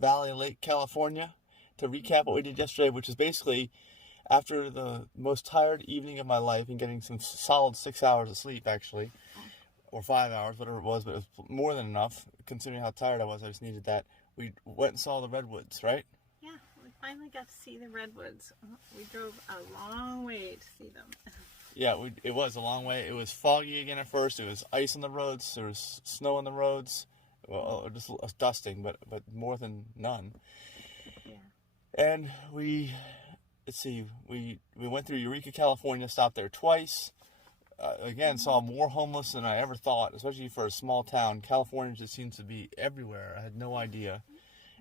Valley Lake, California, to recap what we did yesterday, which is basically after the most tired evening of my life and getting some solid 6 hours of sleep, actually, or 5 hours, whatever it was, but it was more than enough, considering how tired I was. I just needed that. We went and saw the redwoods, right? Yeah, we finally got to see the redwoods. We drove a long way to see them. Yeah, it was a long way. It was foggy again at first. It was ice on the roads. There was snow on the roads. Well, just a dusting, but more than none. Yeah. And we went through Eureka, California, stopped there twice. Again, saw more homeless than I ever thought, especially for a small town. California just seems to be everywhere. I had no idea.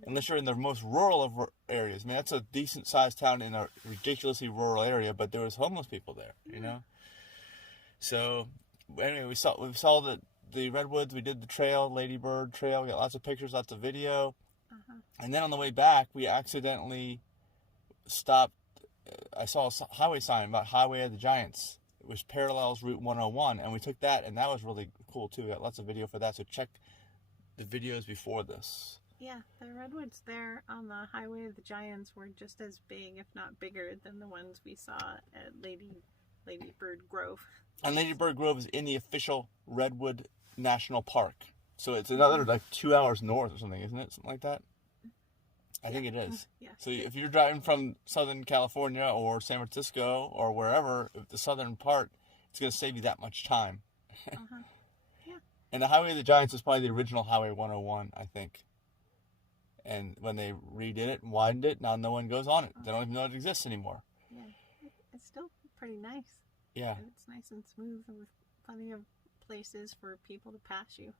Unless you're in the most rural of areas. I mean, that's a decent-sized town in a ridiculously rural area, but there was homeless people there, you know? So, anyway, we saw the redwoods. We did the trail, Lady Bird Trail. We got lots of pictures, lots of video. And then on the way back, we accidentally stopped. I saw a highway sign about Highway of the Giants, which parallels Route 101, and we took that, and that was really cool too. We got lots of video for that, so check the videos before this. Yeah, the redwoods there on the Highway of the Giants were just as big, if not bigger, than the ones we saw at Lady Bird Grove. And Lady Bird Grove is in the official Redwood National Park, so it's another like 2 hours north or something, isn't it? Something like that. I think it is. Yeah. So if you're driving from Southern California or San Francisco or wherever, the southern part, it's going to save you that much time. Yeah. And the Highway of the Giants was probably the original Highway 101, I think. And when they redid it and widened it, now no one goes on it. They don't even know it exists anymore. Yeah, it's still pretty nice. Yeah. And it's nice and smooth with plenty of places for people to pass you.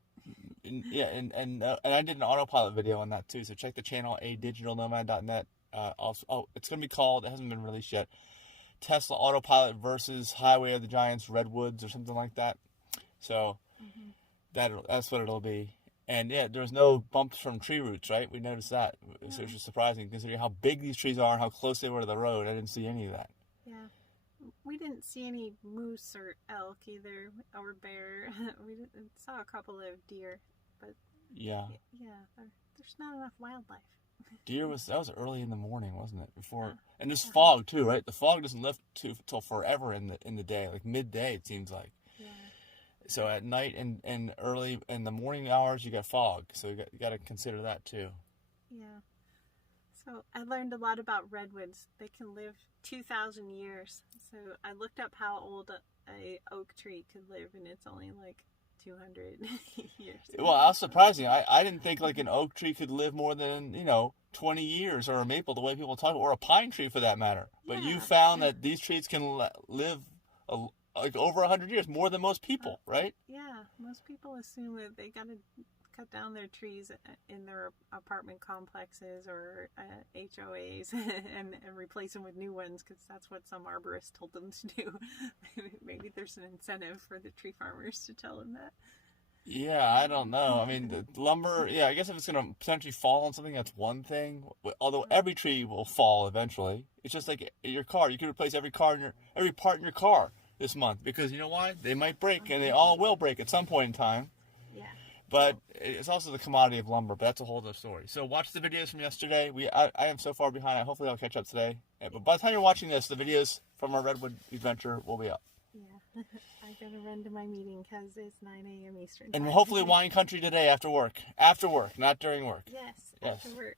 And I did an autopilot video on that too, so check the channel, adigitalnomad.net. It's going to be called, it hasn't been released yet, Tesla Autopilot versus Highway of the Giants Redwoods or something like that. So that's what it'll be. And yeah, there was no bumps from tree roots, right? We noticed that. So it's just surprising considering how big these trees are and how close they were to the road. I didn't see any of that. Yeah. We didn't see any moose or elk either, or bear. We saw a couple of deer, but yeah, there's not enough wildlife. Deer that was early in the morning, wasn't it? Before and there's fog too, right? The fog doesn't lift till forever in the day, like midday it seems like. Yeah. So at night and early in the morning hours you got fog, so you got to consider that too. Yeah. So I learned a lot about redwoods. They can live 2,000 years. So I looked up how old a oak tree could live, and it's only like 200 years. Well, that was surprising. I didn't think like an oak tree could live more than 20 years, or a maple, the way people talk, or a pine tree for that matter. But you found that these trees can live like over 100 years, more than most people, right? Yeah, most people assume that they got to cut down their trees in their apartment complexes or HOAs and replace them with new ones, because that's what some arborists told them to do. Maybe there's an incentive for the tree farmers to tell them that. Yeah, I don't know. I mean, the lumber, I guess if it's going to potentially fall on something, that's one thing. Although every tree will fall eventually. It's just like your car. You can replace every part in your car this month, because you know why? They might break, and they all will break at some point in time. Yeah. But it's also the commodity of lumber, but that's a whole other story. So watch the videos from yesterday. I am so far behind. Hopefully I'll catch up today. But by the time you're watching this, the videos from our Redwood adventure will be up. Yeah. I gotta run to my meeting because it's 9 a.m. Eastern time. And hopefully wine country today after work. After work, not during work. Yes. After work.